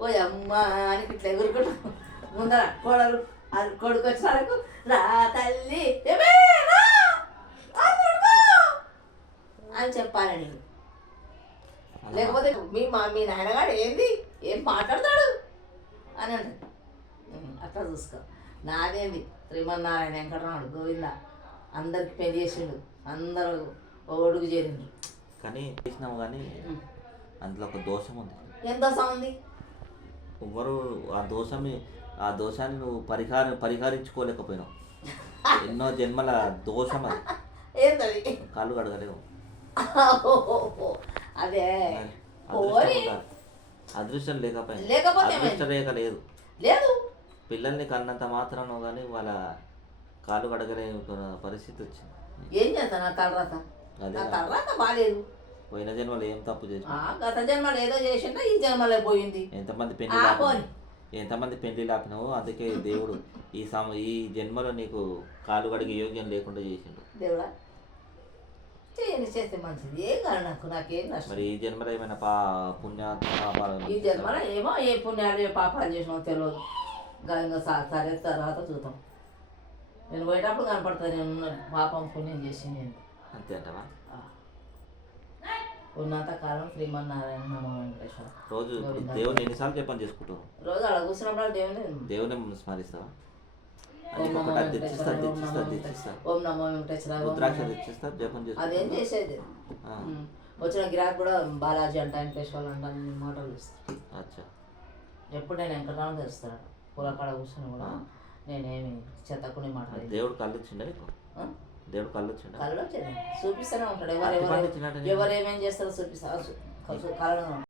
ఓ అమ్మ అని ఇట్లా ఎగురుకుంటూ ముందర కోడలు అది కొడుకు వచ్చినారకు రా తల్లి ఏమే రా అందుకో అని చెప్పాలి నేను. లేకపోతే మీ నాయనగాడు ఏంది ఏం మాట్లాడతాడు అని అంటాడు. అట్లా చూసుకో. నాదేంది శ్రీమన్నారాయణ వెంకటరాముడు గోవింద అందరికి పెళ్లి చేసిండు, అందరూ ఒడుగు చేరిండు. కానీ చేసినాము కానీ అందులో ఒక దోషం ఉంది. ఏం దోషం ఉంది? ఎవరు ఆ దోషాన్ని నువ్వు పరిహరించుకోలేకపోయినావు. ఎన్నో జన్మల దోషం అది. ఏంటది? కాళ్ళు కడగలేవు. అదే అదృష్టం లేకపోయింది. అదృష్ట రేఖ లేదు. పిల్లల్ని కన్నంత మాత్రం కానీ వాళ్ళ కాళ్ళు కడగలేని పరిస్థితి వచ్చింది. ఏం చేస్తాను నా తలరాత బాగాలేదు. పోయిన జన్మలో ఏం తప్పు చేసిన? గత జన్మలో ఏదో చేసిందా ఈ జన్మలో పోయింది. ఎంతమంది పెళ్లి లాపినావు. అందుకే దేవుడు ఈ జన్మలో నీకు కాలు కడిగే యోగ్యం లేకుండా చేసిండు. దేవుడా చేస్తే మంచిది. ఏం కాదు నాకేం నష్టం. మరి ఈ జన్మలో ఏమైనా ఈ జన్మలో ఏమో ఏ పుణ్యాలు ఏ పాపాలు చేసినామో తెలియదు. ఇంకా సరే తర్వాత చూద్దాం. నేను పోయేటప్పుడు కనపడుతుంది నేను పాపం పుణ్యం చేసి. నేను అంతే అంటవా? ఉన్నంత కాలం శ్రీమన్నారాయణ నమో వెంకటేశ్వర. రోజు దేవుని ఎన్నిసార్లు చెప్పని చేసుకుంటావు? రోజు అలా కూర్చున్నప్పుడు దేవుని స్మరిస్తావా? ఓం నమో వెంకటేశ్వర అదేం చేసేది. వచ్చిన గిరాక్ కూడా బాలాజీ అంట వెంకటేశ్వర అంట మాటలు ఇస్తాను. ఎప్పుడు నేను వెంకటరామ తెలుస్తాను. పూలకాడ కూర్చొని కూడా నేనేమి చెత్తకుని మాట్లాడి. దేవుడు కళ్ళు వచ్చిండ నీకు? దేవుడు కళ్ళు వచ్చిండ? కళ్ళు వచ్చింది చూపిస్తూనే ఉంటాడు. ఎవరేమేం చేస్తారో చూపిస్తా కళ్ళు